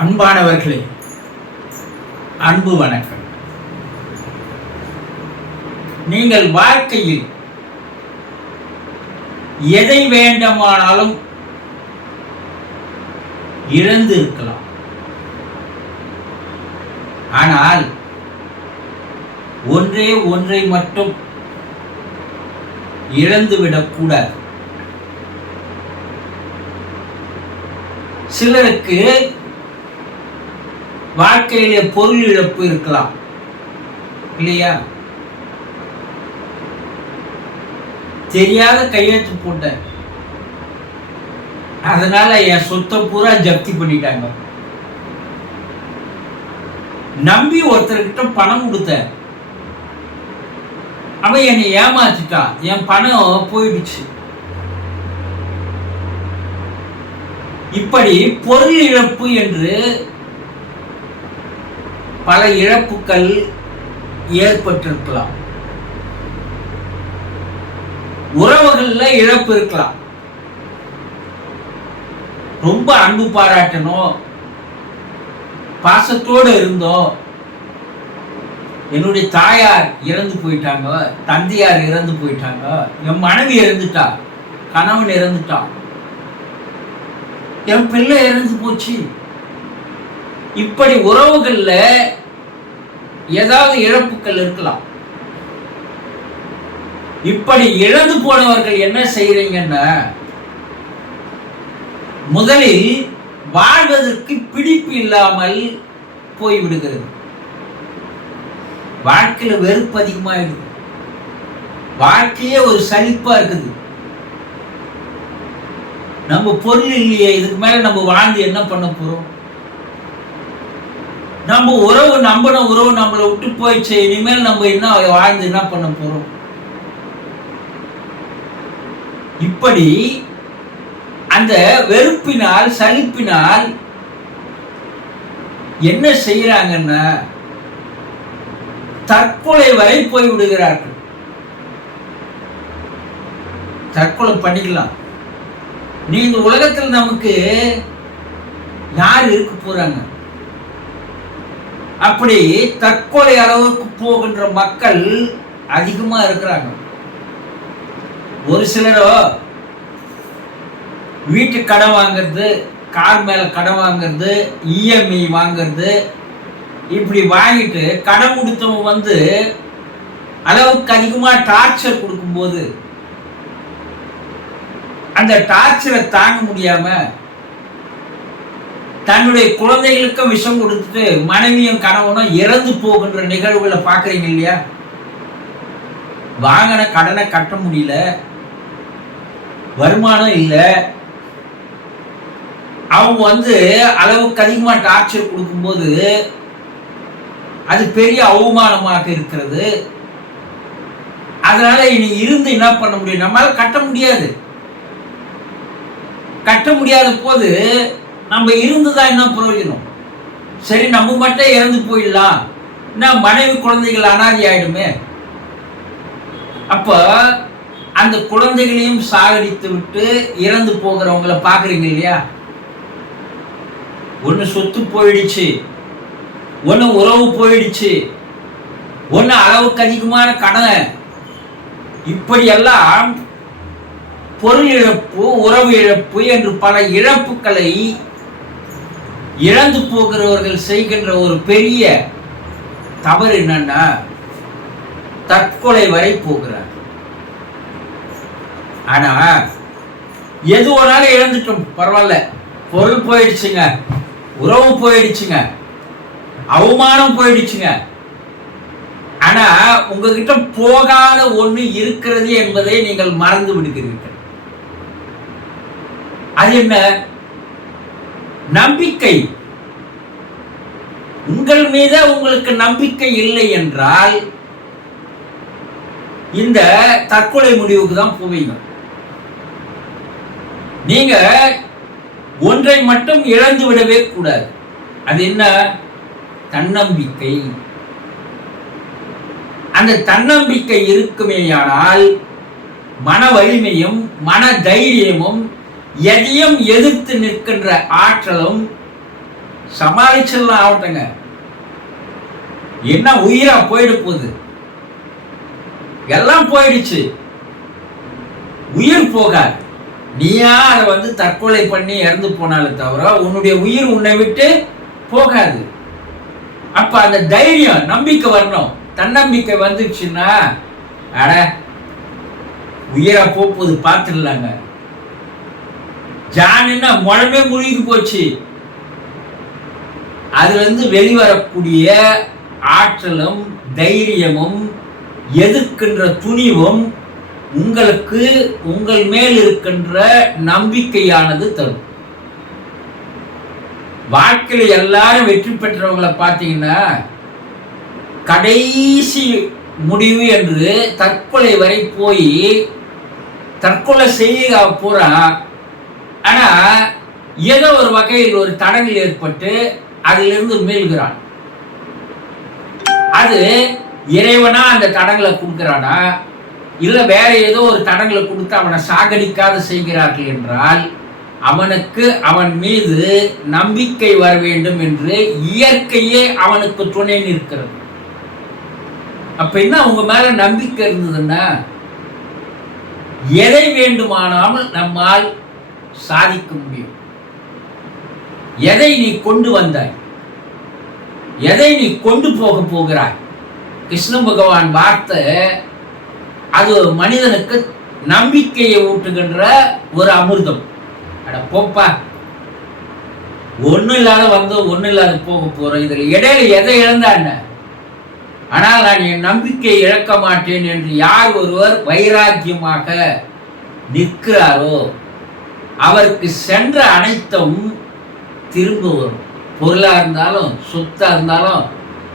அன்பானவர்களே அன்பு வணக்கம். நீங்கள் வாழ்க்கையில் எதை வேண்டுமானாலும் இழந்து இருக்கலாம். ஆனால் ஒன்றே ஒன்றை மட்டும் இழந்துவிடக்கூடாது சிலருக்கு வாழ்க்கையிலே பொருள் இழப்பு இருக்கலாம். இல்லையா? தெரியாத கையெழுத்து போட்டேன். அதனால என் சொத்தை பூரா ஜப்தி பண்ணிட்டாங்க. நம்பி ஒருத்தர்கிட்ட பணம் கொடுத்தேன். அவன் என்னை ஏமாத்திட்டான் என் பணம் போயிடுச்சு. இப்படி பொருள் இழப்பு என்று பல இழப்புகள் ஏற்பட்டிருக்கலாம். உறவுகளில் இழப்பு இருக்கலாம். ரொம்ப அன்பு பாராட்டணும் பாசத்தோடு இருந்தோம் என்னுடைய தாயார் இறந்து போயிட்டாங்க தந்தையார் இறந்து போயிட்டாங்க என் மனைவி இறந்துட்டா கணவன் இறந்துட்டான் என் பிள்ளை இறந்து போச்சு. இப்படி உறவுகளில் ஏதாவது இழப்புகள் இருக்கலாம். இப்படி இழந்து போனவர்கள் என்ன செய்யறீங்கன்னா முதலில் வாழ்வதற்கு பிடிப்பு இல்லாமல் போய்விடுகிறது வாழ்க்கையில வெறுப்பு அதிகமாயிடுது. வாழ்க்கையே ஒரு சலிப்பா இருக்குது. நம்ம பொருள் இல்லையே இதுக்கு மேல நம்ம வாழ்ந்து என்ன பண்ண போறோம்? நம்ம உறவு நம்பின உறவு நம்மளை விட்டு போயிடுச்சு. இனிமேல் நம்ம என்ன வாழ்ந்து என்ன பண்ண போறோம்? இப்படி அந்த வெறுப்பினால் சலிப்பினால் என்ன செய்யறாங்கன்னா தற்கொலை வரை போய் விடுகிறார்கள். தற்கொலை பண்ணிக்கலாம். நீ இந்த உலகத்தில் நமக்கு யார் இருக்க போறாங்க? அப்படி தற்கொலை அளவுக்கு போகின்ற மக்கள் அதிகமா இருக்கிறாங்க. ஒரு சிலரோ வீட்டு கடன் வாங்குறது கார் மேல கடன் வாங்குறது இஎம்ஐ வாங்குறது இப்படி வாங்கிட்டு கடன் கொடுத்தவங்க வந்து அளவுக்கு அதிகமாக டார்ச்சர் கொடுக்கும்போது அந்த டார்ச்சரை தாங்க முடியாமல் தன்னுடைய குழந்தைகளுக்கும் விஷம் கொடுத்துட்டு மனைவியும் கணவனும் இறந்து போகின்ற நிகழ்வுகளை பார்க்குறீங்க இல்லையா? வாங்கின கடனை கட்ட முடியல. வருமானம் இல்லை. அவங்க வந்து அளவுக்கு அதிகமாக டார்ச்சர் கொடுக்கும்போது அது பெரிய அவமானமாக இருக்கிறது. அதனால இனி இருந்து என்ன பண்ண முடியும்? நம்மளால கட்ட முடியாது. கட்ட முடியாத போது நம்ம இருந்துதான் என்ன பிரயோஜனம்? சரி நம்ம மட்டும் இறந்து போயிடலாம். என்ன மனைவி குழந்தைகள் அனாதி ஆயிடுமே? அப்போ அந்த குழந்தைகளையும் சாகடித்து விட்டு இறந்து போகிறவங்கள பார்க்குறீங்க இல்லையா? ஒன்று சொத்து போயிடுச்சு. ஒன்று உறவு போயிடுச்சு. ஒன்று அளவுக்கு அதிகமான கடன். இப்படியெல்லாம் பொருள் இழப்பு உறவு இழப்பு என்று பல இழப்புகளை இழந்து போகிறவர்கள் செய்கின்ற ஒரு பெரிய தவறு என்னன்னா தற்கொலை வரை போகிறார். ஆனா எது ஒன்னாலும் இழந்துட்டோம் பரவாயில்ல. பொருள் போயிடுச்சுங்க. உறவு போயிடுச்சுங்க. அவமானம் போயிடுச்சுங்க. ஆனா உங்ககிட்ட போகாத ஒண்ணு இருக்கிறது என்பதை நீங்கள் மறந்து விடுகிறீர்கள். அது என்ன? நம்பிக்கை. உங்கள் மீத உங்களுக்கு நம்பிக்கை இல்லை என்றால் இந்த தற்கொலை முடிவுக்கு தான் போவீங்க. நீங்க ஒன்றை மட்டும் இழந்து விடவே கூடாது. அது என்ன? தன்னம்பிக்கை. அந்த தன்னம்பிக்கை இருக்குமேயானால் மன வலிமையும் மன தைரியமும் எதையும் எதிர்த்து நிற்கின்ற ஆற்றலும் சமாளிச்சிடலாம் ஆகட்டுங்க. என்ன உயிரா போயிட போகுது? எல்லாம் போயிடுச்சு. உயிர் போகாது. நீயா அதை வந்து தற்கொலை பண்ணி இறந்து போனாலே தவிர உன்னுடைய உயிர் உன்னை விட்டு போகாது. அப்ப அந்த தைரியம் நம்பிக்கை வரணும். தன்னம்பிக்கை வந்துச்சுன்னா அட உயிரா போகுது பார்த்துடலாங்க. ஜானுன்னா முழமே முழுகி போச்சு. அதுலேருந்து வெளிவரக்கூடிய ஆற்றலும் தைரியமும் எதிர்க்கின்ற துணிவும் உங்களுக்கு உங்கள் மேல் இருக்கின்ற நம்பிக்கையானது தரும். வாழ்க்கையில் எல்லாரும் வெற்றி பெற்றவங்களை பார்த்தீங்கன்னா கடைசி முடிவு என்று தற்கொலை வரை போய் தற்கொலை செய்ய போகிறான் ஆனா ஏதோ ஒரு வகையில் ஒரு தடங்கள் ஏற்பட்டு அதிலிருந்து மீள்கிறான். அது இறைவனா அந்த தடங்களை கொடுக்கிறானா? இல்ல வேற ஏதோ ஒரு தடங்களை கொடுத்து அவனை சாகடிக்காத செய்கிறார்கள் என்றால் அவனுக்கு அவன் மீது நம்பிக்கை வர வேண்டும் என்று இயற்கையே அவனுக்கு துணை நிற்கிறது. அப்ப என்ன உங்க மேல நம்பிக்கை இருந்ததுன்னா எதை வேண்டுமானாலும் நம்மால் சாதிக்க முடியும். எதை நீ கொண்டு வந்தாய்? எதை நீ கொண்டு போக போகிறாய்? கிருஷ்ண பகவான் வார்த்தை அது மனிதனுக்கு நம்பிக்கையை ஊட்டுகின்ற ஒரு அமிர்தம். அட போப்பா. ஒன்றும் இல்லாத வந்து ஒன்றும் இல்லாத போக போறோம் இதில் இடையில எதை இழந்தா என்ன? ஆனால் நான் என் நம்பிக்கை இழக்க மாட்டேன் என்று யார் ஒருவர் வைராக்கியமாக நிற்கிறாரோ அவருக்கு சென்ற அனைத்தும் திரும்ப வரும். பொருளாக இருந்தாலும் சொத்தாக இருந்தாலும்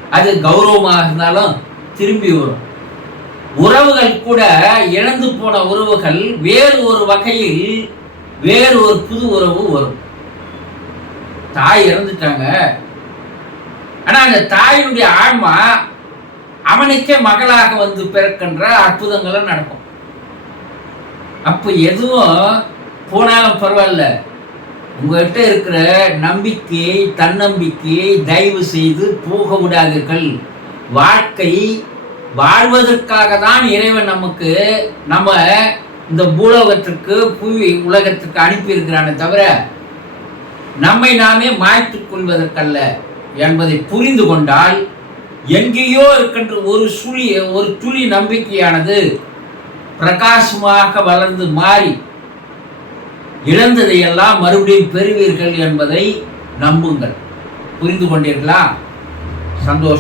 அது கௌரவமாக இருந்தாலும் திரும்பி வரும். உறவுகள் கூட இழந்து போன உறவுகள் வேறு ஒரு வகையில் வேறு ஒரு புது உறவு வரும். தாய் இறந்துட்டாங்க. ஆனா அந்த தாயினுடைய ஆன்மா அவனுக்கே மகளாக வந்து பிறக்கின்ற அற்புதங்களும் நடக்கும். அப்ப எதுவும் போனாலும் பரவாயில்ல. உங்கள்கிட்ட இருக்கிற நம்பிக்கையை தன்னம்பிக்கையை தயவு செய்து போக விடாதீர்கள். வாழ்க்கை வாழ்வதற்காக தான் இறைவன் நமக்கு நம்ம இந்த பூலோகத்திற்கு புவி உலகத்திற்கு அனுப்பி இருக்கிறானே தவிர நம்மை நாமே மாய்த்து கொள்வதற்கல்ல என்பதை புரிந்து கொண்டால் எங்கேயோ இருக்கின்ற ஒரு சுழி ஒரு துளி நம்பிக்கையானது பிரகாசமாக வளர்ந்து மாறி இழந்ததையெல்லாம் மறுபடியும் பெறுவீர்கள் என்பதை நம்புங்கள். புரிந்து கொண்டீர்களா? சந்தோஷம்.